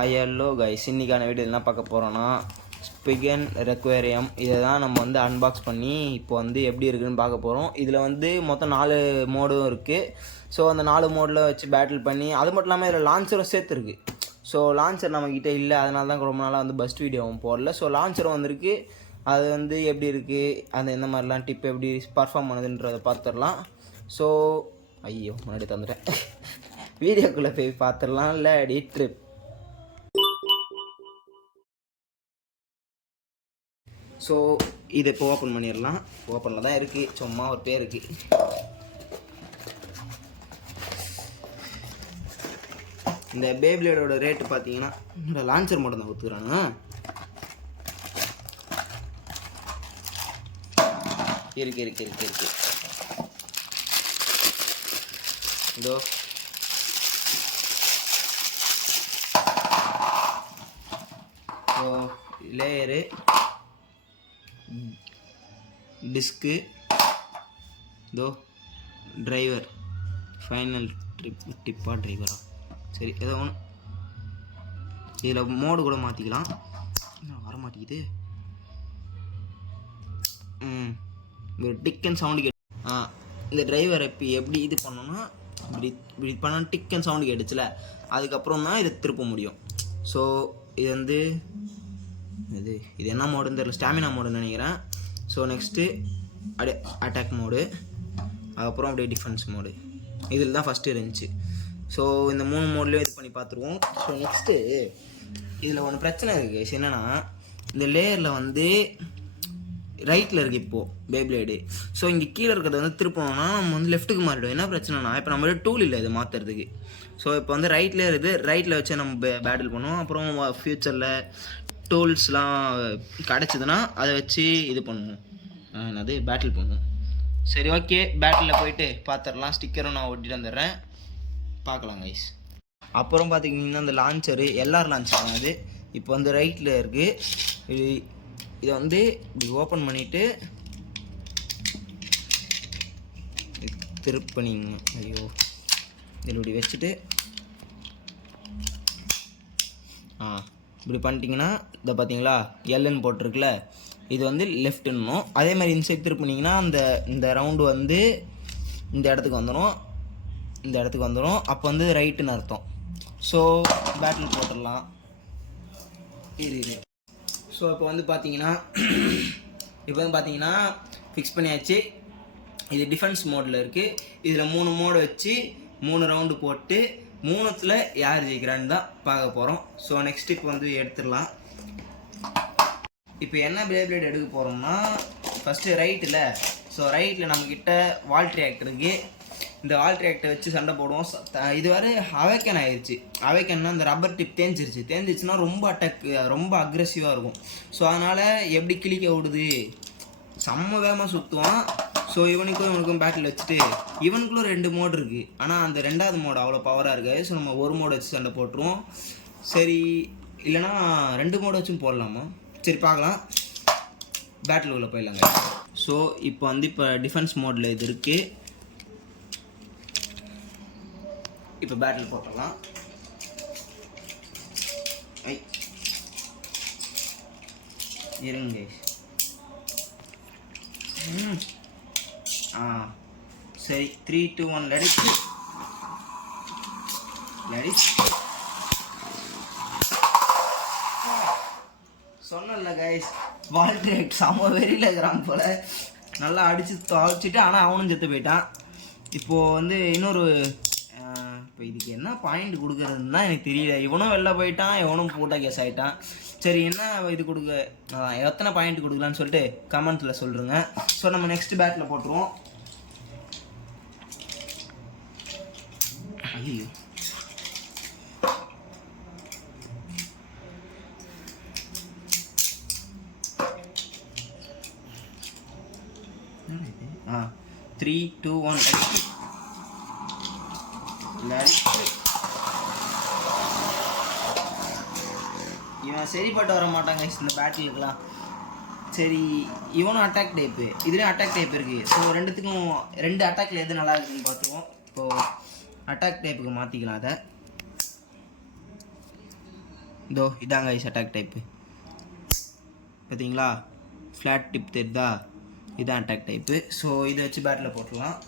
Hello guys, இன்னைக்கான video என்ன பார்க்க போகிறோன்னா ஸ்பிகன் ரெக்வேரியம் இதை தான் நம்ம வந்து அன்பாக்ஸ் பண்ணி இப்போ வந்து எப்படி இருக்குதுன்னு பார்க்க போகிறோம். இதில் வந்து மொத்தம் 4 மோடும் இருக்குது. ஸோ அந்த 4 மோடில் வச்சு பேட்டில் பண்ணி அது மட்டும் இல்லாமல் இதில் லான்ச்சரும் சேர்த்துருக்கு. ஸோ லான்ச்சர் நம்மக்கிட்ட இல்லை, அதனால தான் ரொம்ப நாளாக வந்து பஸ்ட் வீடியோவும் போடல. ஸோ லான்ச்சரும் வந்திருக்கு. அது வந்து எப்படி இருக்குது, அந்த எந்த மாதிரிலாம் டிப் எப்படி பர்ஃபார்ம் பண்ணுதுன்றதை பார்த்துடலாம். ஸோ ஐயோ முன்னாடி தந்துட்டேன். வீடியோக்குள்ளே போய் பார்த்துடலாம். இல்லை ட்ரிப். ஸோ இதை இப்போ ஓப்பன் பண்ணிடலாம். ஓப்பனில் தான் இருக்குது, சும்மா ஒரு பேர் இருக்குது. இந்த பேப்ளேடோட ரேட்டு பார்த்தீங்கன்னா இந்த லான்ச்சர் மட்டும் தான் கொடுத்துக்குறாங்க. இருக்கு இதோ லேயரு, டிஸ்க்கு, இதோ டிரைவர், ஃபைனல் டிப்பா டிரைவரா, சரி ஏதோ ஒன்று. இதில் மோடு கூட மாற்றிக்கலாம். வர மாட்டேங்குது. ஒரு டிக்கன் சவுண்டு கேட்டு இந்த டிரைவர் எப்படி இது பண்ணோன்னா இப்படி பண்ண டிக்கன் சவுண்டு கேட்டுச்சுல, அதுக்கப்புறம் தான் இதை திருப்ப முடியும். ஸோ இது வந்து இது என்ன மோடுன்னு தெரியல, ஸ்டாமினா மோடுன்னு நினைக்கிறேன். ஸோ நெக்ஸ்ட்டு அப்படியே அட்டாக் மோடு, அதுக்கப்புறம் அப்படியே டிஃபென்ஸ் மோடு. இதில் தான் ஃபஸ்ட்டு இருந்துச்சு. ஸோ இந்த 3 மோட்லேயும் இது பண்ணி பார்த்துருவோம். ஸோ நெக்ஸ்ட்டு இதில் ஒன்று பிரச்சனை இருக்குது. என்னென்னா இந்த லேயரில் வந்து ரைட்டில் இருக்குது இப்போது பேப்ளேடு. ஸோ இங்கே கீழே இருக்கிறத வந்து திருப்பணும்னா நம்ம வந்து லெஃப்ட்டுக்கு மாறிடும். என்ன பிரச்சனைனா இப்போ நம்மளோட டூல் இல்லை இது மாற்றுறதுக்கு. ஸோ இப்போ வந்து ரைட்லேயே இருக்குது, ரைட்டில் வச்சு நம்ம பேட்டில் பண்ணுவோம். அப்புறம் ஃப்யூச்சரில் டூல்ஸ்லாம் கிடச்சிதுன்னா அதை வச்சு இது பண்ணுவோம், அது பேட்டில் பண்ணுவோம். சரி ஓகே, பேட்டிலில் போயிட்டு பார்த்துடலாம். ஸ்டிக்கரும் நான் ஒட்டிட்டு வந்துடுறேன், பார்க்கலாம் கைஸ். அப்புறம் பார்த்திங்கன்னா இந்த லான்ச்சரு எல்ஆர் லான்ச்சர் தான். அது இப்போ வந்து ரைட்டில் இருக்குது. இதை வந்து இப்படி ஓப்பன் பண்ணிவிட்டு திருப்பணிங்க. ஐயோ இதில் இப்படி வச்சுட்டு இப்படி பண்ணிட்டீங்கன்னா இதை பார்த்தீங்களா எல்லுன்னு போட்டிருக்குல்ல, இது வந்து லெஃப்ட்டுன்னும். அதே மாதிரி இன்சைட் திருப்பினீங்கன்னா இந்த ரவுண்டு வந்து இந்த இடத்துக்கு வந்துடும். அப்போ வந்து ரைட்டுன்னு அர்த்தம். ஸோ பேட்டில் போட்டுடலாம். இது ஸோ இப்போ வந்து பார்த்தீங்கன்னா ஃபிக்ஸ் பண்ணியாச்சு. இது டிஃபென்ஸ் மோடில் இருக்குது. இதில் 3 மோடு வச்சு 3 ரவுண்டு போட்டு 3த்தில் யார் ஜெயிக்கிறான்னு தான் பார்க்க போகிறோம். ஸோ நெக்ஸ்ட் இப்போ வந்து எடுத்துடலாம். இப்போ என்ன பேப்ளேட் எடுக்க போகிறோம்னா ஃபஸ்ட்டு ரைட்டில். ஸோ ரைட்டில் நம்மக்கிட்ட வால் ட்ரியாக்டர் இருக்குது. இந்த வால் ட்ரியாக்டரை வச்சு சண்டை போடுவோம். இது வரை அவேக்கன் ஆயிடுச்சு. அவேக்கன்னா இந்த ரப்பர் டிப் தேஞ்சிருச்சுன்னா ரொம்ப அக்ரெசிவாக இருக்கும். ஸோ அதனால் எப்படி கிளிக்க விடுது, செம்ம வேகமாக சுற்றுவான். ஸோ இவனுக்கும் பேட்டில் வச்சுட்டு இவனுக்குள்ள 2 மோடு இருக்குது. ஆனால் அந்த 2வது மோடு அவ்வளோ பவராக இருக்காது. ஸோ நம்ம 1 மோடு வச்சு சண்டை போட்டுருவோம். சரி இல்லைனா 2 மோடு வச்சும் போடலாமா, சரி பார்க்கலாம். பேட்டில் உள்ள போயிடலாங்க. ஸோ இப்போ டிஃபென்ஸ் மோடில் இது இருக்குது. இப்போ பேட்டில் போட்டுடலாம். இருங்க சரி 3, 2, 1 ரெடி. சொன்னல கைஸ், வால் ட்ரியாக்டர் செம்ம வெறியில் இருக்கிறான் போல். நல்லா அடித்து துவைச்சிட்டு, ஆனால் அவனும் செத்து போயிட்டான். இப்போது வந்து இன்னொரு இப்போ இதுக்கு என்ன பாயிண்ட் கொடுக்குறதுன்னு தான் எனக்கு தெரியல. இவனும் வெளில போயிட்டான், இவனும் போட்டா கேஸ் ஆகிட்டான். சரி என்ன இது எத்தனை பாயிண்ட் கொடுக்கலான்னு சொல்லிட்டு கமெண்ட்ஸில் சொல்லுங்க. ஸோ நம்ம நெக்ஸ்ட் பேட்டில் போட்டுருவோம். ஐயோ ஆ 3, 2, 1 இவன் சரிப்பட்டு வர மாட்டாங்க இந்த பேட்டிலுக்கெலாம். சரி இவனும் அட்டாக் டைப்பு, இதுலேயும் அட்டாக் டைப் இருக்குது. ஸோ 2 அட்டாக்கில் எது நல்லா இருக்குதுன்னு பார்த்துருவோம். இப்போது அட்டாக் டைப்புக்கு மாற்றிக்கலாம். அதை இதோ இதாங்க கைஸ் அட்டாக் டைப்பு. பார்த்தீங்களா ஃப்ளாட் டிப் தெரியுதா, இதான் அட்டாக் டைப்பு. ஸோ இதை வச்சு பேட்டில் போட்டுடலாம்.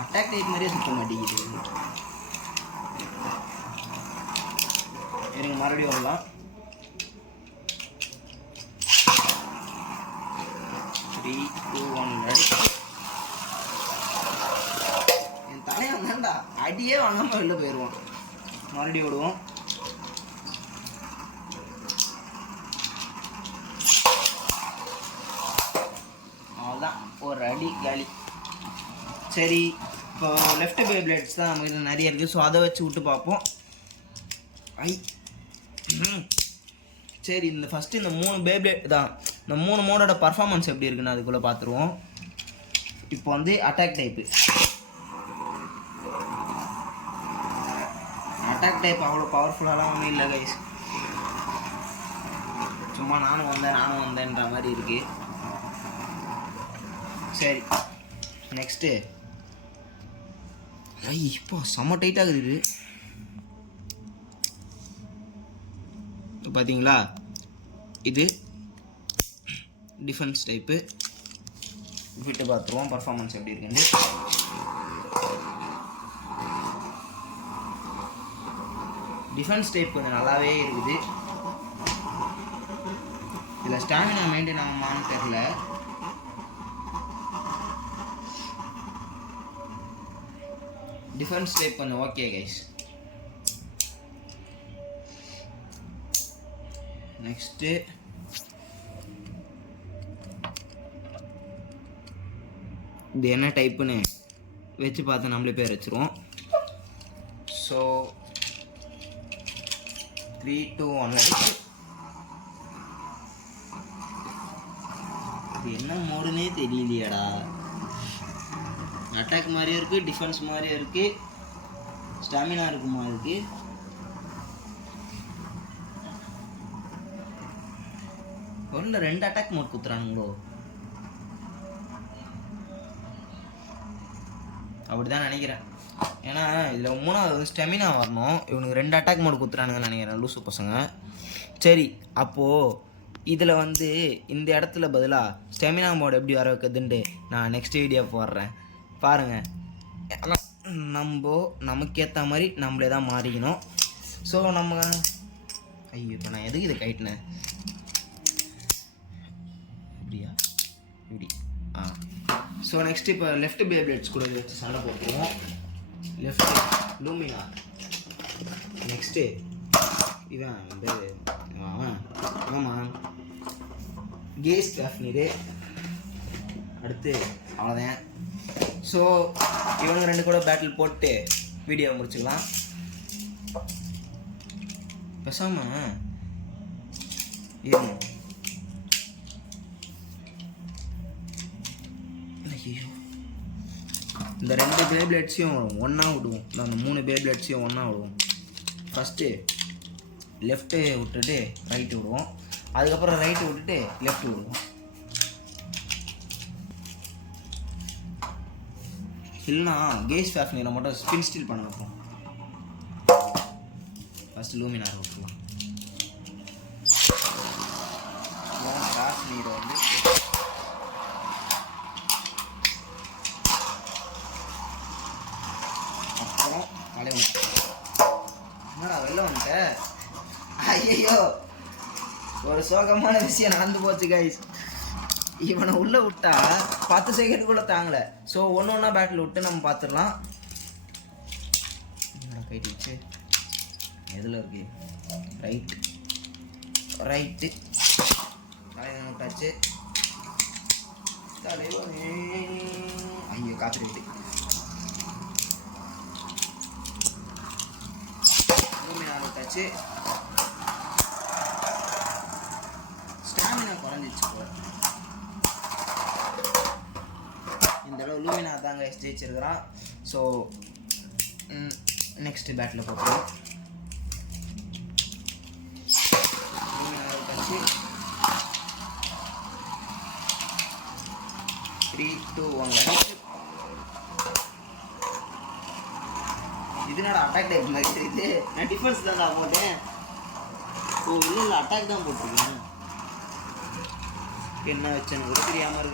அட்டாக் டைப் மாதிரியே சுத்த மாட்டேங்குது. எனக்கு மறுபடியும் வரலாம். 3, 2, 1 என் தலையை வந்தாண்டா அடியே வாங்காமல் வெளில போயிடுவோம். மறுபடியும் விடுவோம். அவ்வளோதான், ஒரு அடி காலி. சரி, இப்போ லெஃப்ட் பேப்ளேட்ஸ் தான் நம்மகிட்ட நிறைய இருக்குது. ஸோ அதை வச்சு விட்டு பார்ப்போம். சரி, இந்த ஃபஸ்ட்டு இந்த 3 பேப்ளேட் தான், இந்த 3 மோடோட பர்ஃபார்மன்ஸ் எப்படி இருக்குன்னு அதுக்குள்ளே பார்த்துருவோம். இப்போ வந்து அட்டாக் டைப்பு. அட்டாக் டைப் அவ்வளோ பவர்ஃபுல்லாலாம் ஒன்றும் இல்லை கைஸ். சும்மா நானும் வந்தேன்ற மாதிரி இருக்குது. சரி, நெக்ஸ்ட்டு இப்போ செம்ம டைட்டாக இருக்குது. பார்த்தீங்களா, இது டிஃபென்ஸ் டைப்பு. விட்டு பார்த்துருவோம் பர்ஃபார்மன்ஸ் எப்படி இருக்குன்னு. டிஃபென்ஸ் டைப் கொஞ்சம் நல்லாவே இருக்குது. இதில் ஸ்டாமினா மெயின்டைன் ஆகுமான்னு தெரில. டிஃபென்ஸ் டைப் கொஞ்சம் ஓகே கைஸ். நெக்ஸ்ட்டு இது என்ன டைப்புன்னு வச்சு பார்த்து நம்மளே பேர் வச்சுருவோம். ஸோ 3, 2, 1 இது என்ன மோடுன்னே தெரியலையாடா. அட்டாக் மாதிரியும் இருக்குது, டிஃபென்ஸ் மாதிரியும் இருக்குது, ஸ்டாமினா இருக்குமா இருக்குது. ஒரு 2 அட்டாக் மோட் குத்துறானுங்களோ, அப்படிதான் நினைக்கிறேன். ஏன்னா இதில் 3வது வந்து ஸ்டெமினா வரணும். இவனுக்கு 2 அட்டாக் மோட் குத்துறானுங்கன்னு நினைக்கிறேன் லூசு பசங்க. சரி, அப்போது இதில் வந்து இந்த இடத்துல பதிலாக ஸ்டெமினா மோட் எப்படி வர வைக்கிறதுன்ட்டு நான் நெக்ஸ்ட் வீடியோ போடுறேன் பாருங்கள். நமக்கேற்ற மாதிரி நம்மளே தான் மாறிக்கணும். ஸோ நம்ம ஐயோ இப்போ நான் எதுக்கு இதை கைட்டினேன் இப்படியா இப்படி ஸோ நெக்ஸ்ட் இப்போ லெஃப்ட் பேப்ளேட்ஸ் கூட வச்சு சண்டை போட்டுருவோம். லெஃப்ட் லூமினா, நெக்ஸ்ட்டு இவன் வந்து ஆமாம் கேஸ் காஃப்னீரு, அடுத்து அவ்வளோதான். ஸோ இவனுங்க 2 கூட பேட்டில் போட்டு வீடியோ முடிச்சுக்கலாம். பேசாம ஐயோ இந்த 2 பேப்ளேட்ஸையும் ஒன்றா விடுவோம். அந்த 3 பேப்ளேட்ஸையும் ஒன்றா விடுவோம். ஃபஸ்ட்டு லெஃப்ட்டு விட்டுட்டு ரைட்டு விடுவோம், அதுக்கப்புறம் ரைட்டு விட்டுட்டு லெஃப்ட் விடுவோம். இல்லைனா கேஸ் ஃபேஃப்னரை மட்டும் ஸ்பின் ஸ்டில் பண்ண வைப்போம். ஃபஸ்ட்டு லூமினாரை விட்டுருலாம். ஃபேஃப்னரை வந்து அப்புறம் தலைவன் என்னடா வெளில வந்துட்ட. ஐயோ ஒரு சோகமான விஷயம் நடந்து போச்சு கைஸ். இவனை உள்ளே விட்டா 10 செகண்ட் கூட தாங்கலை. ஸோ ஒன்று பேட்டில் விட்டு நம்ம பார்த்துடலாம். கைட்டு எதில் இருக்கு ரைட்டு தலைவன் விட்டாச்சு. தலைவன் ஐயோ காப்பி ரைட்டு விட்டாச்சு. ஸ்டாமினா குறைஞ்சிச்சு போல. இந்த தடவை லூமினா தாங்க ஜெயிச்சிருக்கிறான். ஸோ நெக்ஸ்ட் பேட்டில் போட்டுருவோம். 3, 2, 1 இது என்னடா அட்டாக் டைப் மாதிரி தெரியுது. நான் டிஃபென்ஸ் தான் போட்டேன். ஓ இல்லை அட்டாக் தான் போட்டிருக்கேன். என்ன வச்சேன்னு கூட தெரியாமல் இருக்கு.